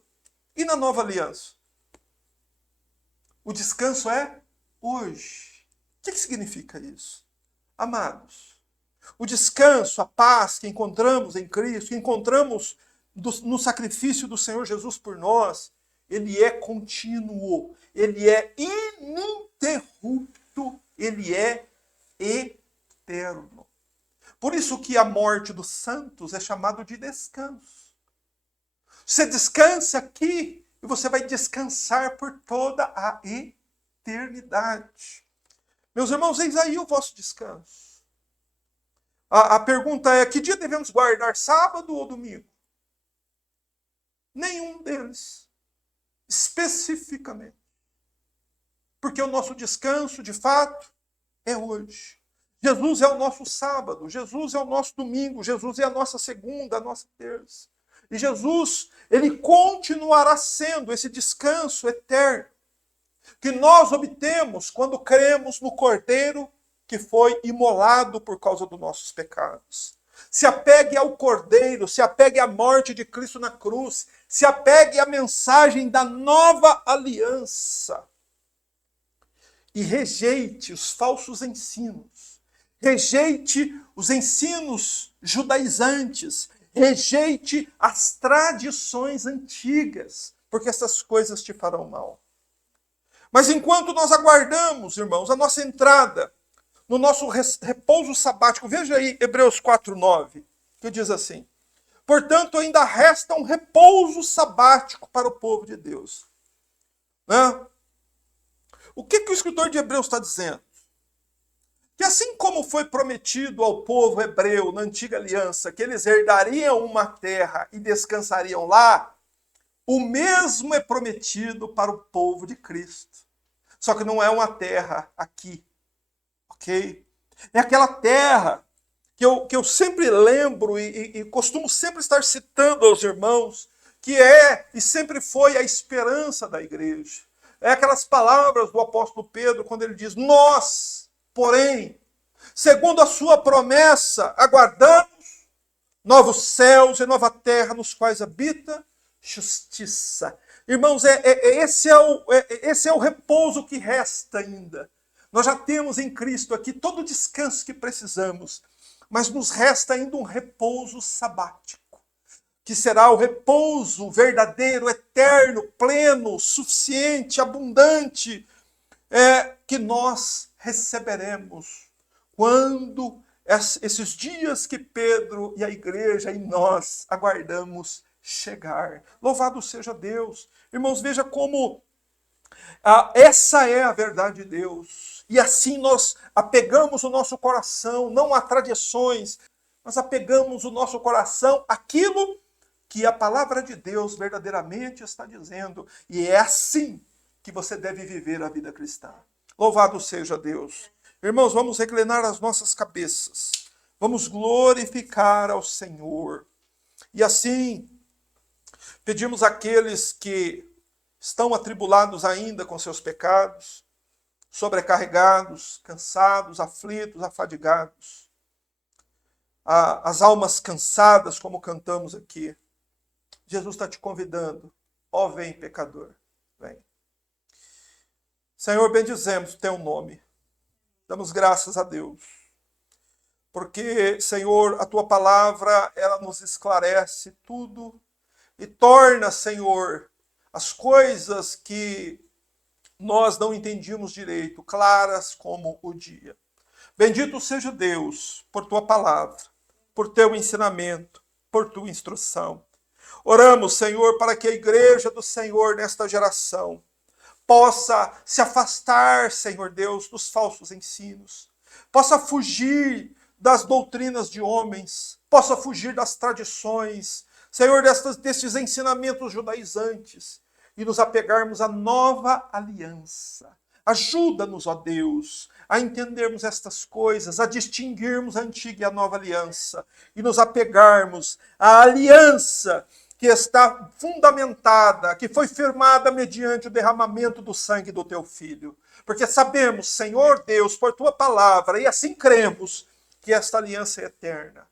E na nova aliança? O descanso é hoje. O que significa isso? Amados, o descanso, a paz que encontramos em Cristo, que encontramos no sacrifício do Senhor Jesus por nós, ele é contínuo, ele é ininterrupto, ele é eterno. Por isso que a morte dos santos é chamado de descanso. Você descansa aqui e você vai descansar por toda a eternidade. Meus irmãos, eis aí o vosso descanso. A pergunta é: que dia devemos guardar, sábado ou domingo? Nenhum deles, especificamente. Porque o nosso descanso, de fato, é hoje. Jesus é o nosso sábado, Jesus é o nosso domingo, Jesus é a nossa segunda, a nossa terça. E Jesus, ele continuará sendo esse descanso eterno que nós obtemos quando cremos no Cordeiro que foi imolado por causa dos nossos pecados. Se apegue ao Cordeiro, se apegue à morte de Cristo na cruz, se apegue à mensagem da nova aliança. E rejeite os falsos ensinos. Rejeite os ensinos judaizantes. Rejeite as tradições antigas, porque essas coisas te farão mal. Mas enquanto nós aguardamos, irmãos, a nossa entrada no nosso repouso sabático, veja aí Hebreus 4:9, que diz assim: portanto, ainda resta um repouso sabático para o povo de Deus. né? O que o escritor de Hebreus está dizendo? Que assim como foi prometido ao povo hebreu na antiga aliança, que eles herdariam uma terra e descansariam lá, o mesmo é prometido para o povo de Cristo. Só que não é uma terra aqui, ok? É aquela terra que eu sempre lembro e costumo sempre estar citando aos irmãos, que é e sempre foi a esperança da igreja. É aquelas palavras do apóstolo Pedro, quando ele diz: nós, porém, segundo a sua promessa, aguardamos novos céus e nova terra nos quais habita justiça. Irmãos, esse é o repouso que resta ainda. Nós já temos em Cristo aqui todo o descanso que precisamos, mas nos resta ainda um repouso sabático, que será o repouso verdadeiro, eterno, pleno, suficiente, abundante, que nós receberemos quando esses dias que Pedro e a igreja e nós aguardamos chegar. Louvado seja Deus. Irmãos, veja como essa é a verdade de Deus. E assim nós apegamos o nosso coração, não a tradições, nós apegamos o nosso coração àquilo que a palavra de Deus verdadeiramente está dizendo. E é assim que você deve viver a vida cristã. Louvado seja Deus. Irmãos, vamos reclinar as nossas cabeças. Vamos glorificar ao Senhor. E assim, pedimos àqueles que estão atribulados ainda com seus pecados, sobrecarregados, cansados, aflitos, afadigados, as almas cansadas, como cantamos aqui. Jesus está te convidando. Ó, vem, pecador, vem. Senhor, bendizemos o teu nome. Damos graças a Deus. Porque, Senhor, a tua palavra, ela nos esclarece tudo e torna, Senhor, as coisas que nós não entendíamos direito, claras como o dia. Bendito seja Deus por tua palavra, por teu ensinamento, por tua instrução. Oramos, Senhor, para que a igreja do Senhor nesta geração possa se afastar, Senhor Deus, dos falsos ensinos, possa fugir das doutrinas de homens, possa fugir das tradições, Senhor, destes ensinamentos judaizantes, e nos apegarmos à nova aliança. Ajuda-nos, ó Deus, a entendermos estas coisas, a distinguirmos a antiga e a nova aliança, e nos apegarmos à aliança que está fundamentada, que foi firmada mediante o derramamento do sangue do teu Filho. Porque sabemos, Senhor Deus, por tua palavra, e assim cremos, que esta aliança é eterna.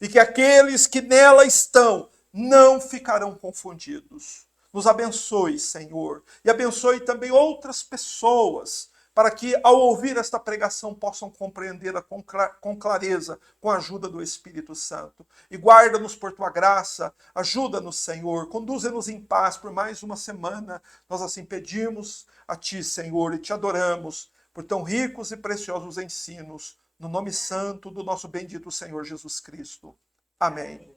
E que aqueles que nela estão não ficarão confundidos. Nos abençoe, Senhor, e abençoe também outras pessoas, para que, ao ouvir esta pregação, possam compreendê-la com clareza, com a ajuda do Espírito Santo. E guarda-nos por tua graça, ajuda-nos, Senhor, conduza-nos em paz por mais uma semana. Nós assim pedimos a ti, Senhor, e te adoramos por tão ricos e preciosos ensinos, no nome santo do nosso bendito Senhor Jesus Cristo. Amém.